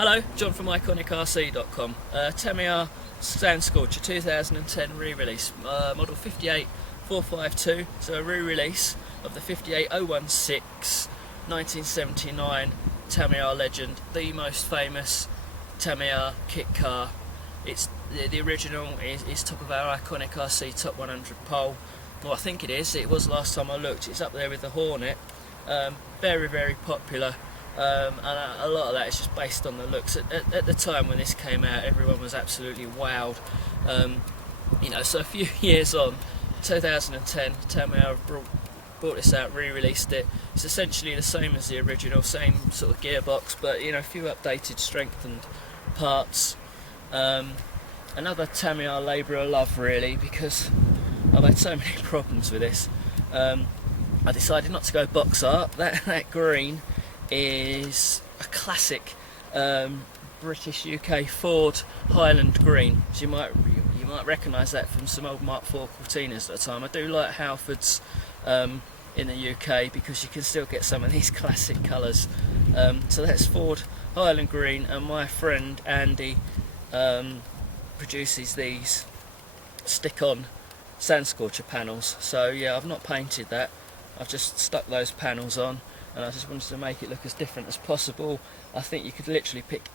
Hello, John from IconicRC.com. Tamiya Sand Scorcher 2010 re-release, model 58452, so a re-release of the 58016 1979 Tamiya Legend, the most famous Tamiya kit car. It's the original is top of our IconicRC top 100 poll. Well, I think it is. It was last time I looked. It's up there with the Hornet. Very, very popular. And a lot of that is just based on the looks. At the time when this came out, everyone was absolutely wowed. So a few years on, 2010, Tamiya have brought this out, re-released it. It's essentially the same as the original, same sort of gearbox, but a few updated, strengthened parts. Another Tamiya labour of love, really, because I've had so many problems with this. I decided not to go box art. That green is a classic British UK Ford Highland green. So you might recognise that from some old Mark IV Cortinas at the time. I do like Halfords in the UK because you can still get some of these classic colours. So that's Ford Highland green, and my friend Andy produces these stick-on Sand Scorcher panels. So yeah, I've not painted that. I've just stuck those panels on, and I just wanted to make it look as different as possible. I think you could literally pick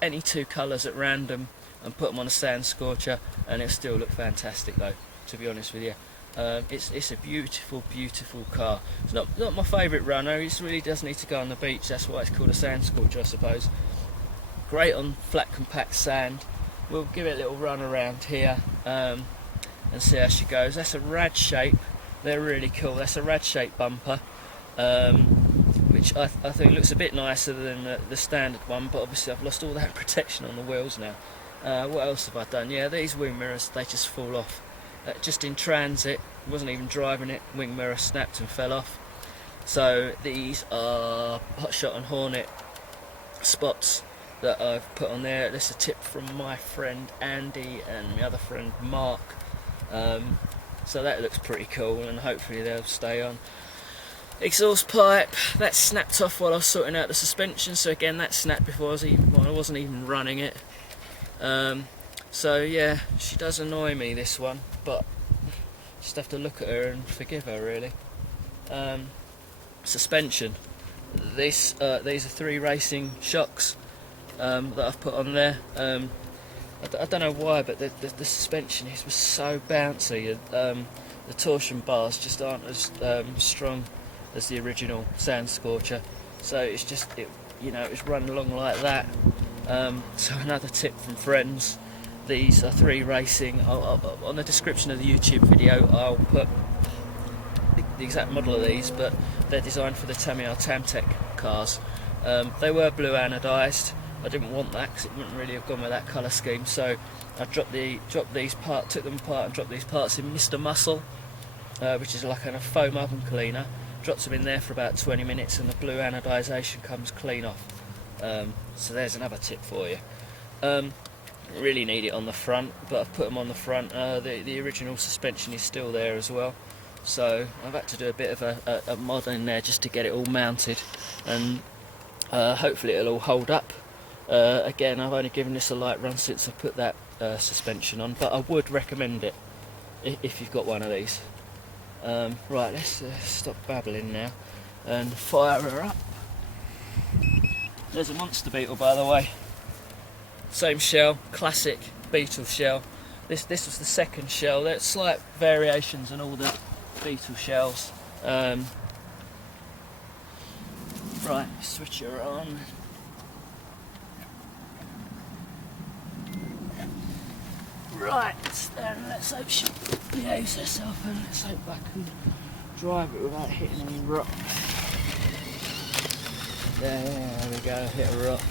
any two colours at random and put them on a Sand Scorcher and it'll still look fantastic, though, to be honest with you. It's a beautiful, beautiful car. It's not my favourite runner. It really does need to go on the beach. That's why it's called a Sand Scorcher, I suppose. Great on flat, compact sand. We'll give it a little run around here and see how she goes. That's a Radshape. They're really cool. That's a Radshape bumper, which I think looks a bit nicer than the standard one, but obviously I've lost all that protection on the wheels now. What else have I done? Yeah, these wing mirrors, they just fall off. Just in transit, wasn't even driving it, wing mirror snapped and fell off. So these are Hotshot and Hornet spots that I've put on there. This is a tip from my friend Andy and my other friend Mark. So that looks pretty cool, and hopefully they'll stay on. Exhaust pipe, that snapped off while I was sorting out the suspension, so again that snapped before I wasn't even running it. So yeah, she does annoy me, this one, but just have to look at her and forgive her, really. Suspension, these are 3 racing shocks that I've put on there. I don't know why, but the suspension was so bouncy. The torsion bars just aren't as strong as the original Sand Scorcher, so it's just it's run along like that. So another tip from friends. These are 3 racing. On the description of the YouTube video, I'll put the exact model of these, but they're designed for the Tamiya Tamtec cars. They were blue anodised. I didn't want that because it wouldn't really have gone with that colour scheme, so I took them apart and dropped these parts in Mr. Muscle, which is like a foam oven cleaner. Dropped them in there for about 20 minutes and the blue anodisation comes clean off. So there's another tip for you. Really need it on the front, but I've put them on the front. The original suspension is still there as well, so I've had to do a bit of a mod in there just to get it all mounted, and hopefully it'll all hold up. Again, I've only given this a light run since I put that suspension on, but I would recommend it if you've got one of these. Right, let's stop babbling now and fire her up. There's a monster Beetle, by the way. Same shell, classic Beetle shell. This was the second shell. There's slight variations on all the Beetle shells. Right, switch her on. Right, then let's hope she behaves herself, and let's hope I can drive it without hitting any rocks. There we go, hit a rock.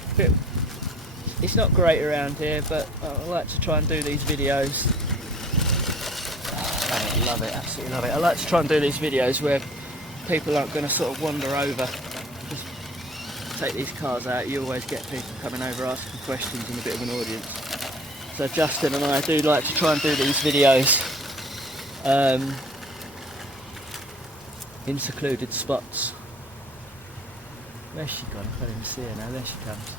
It's not great around here, but I like to try and do these videos. I love it, absolutely love it. I like to try and do these videos where people aren't going to sort of wander over. Just take these cars out, you always get people coming over asking questions and a bit of an audience. So Justin and I do like to try and do these videos in secluded spots. Where's she gone? I can't even see her now. There she comes.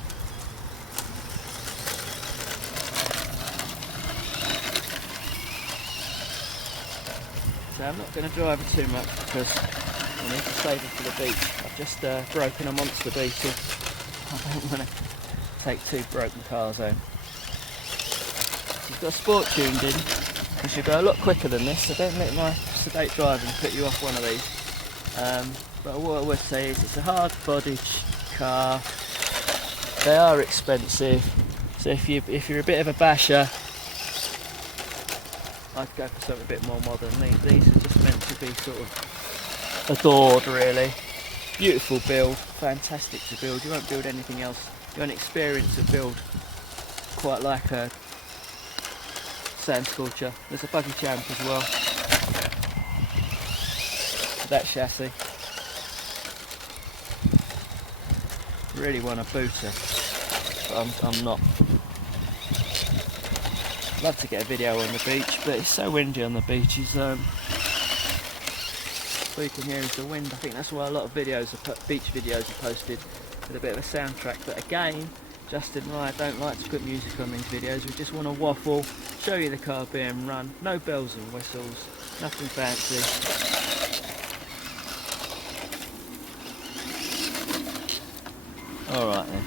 Now I'm not going to drive it too much because I need to save it for the beach. I've just broken a monster Beetle. I don't want to take 2 broken cars home. You've got Sport Tuned in. You should go a lot quicker than this, so don't let my sedate driving put you off one of these. But what I would say is it's a hard-bodied car. They are expensive, so if you're a bit of a basher, I'd go for something a bit more modern. These are just meant to be sort of adored, really. Beautiful build, fantastic to build. You won't build anything else. You won't experience a build quite like a Sand Scorcher. There's a buggy champ as well. That chassis. Really want a booter, but I'm not. Love to get a video on the beach, but it's so windy on the beaches. All you can hear is the wind. I think that's why a lot of videos, beach videos, are posted with a bit of a soundtrack. But again, Justin and I don't like to put music on these videos. We just want to waffle, show you the car being run. No bells and whistles, nothing fancy. All right then.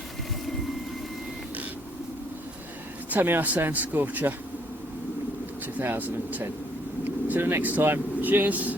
Tamiya Sand Scorcher 2010. Till the next time, cheers.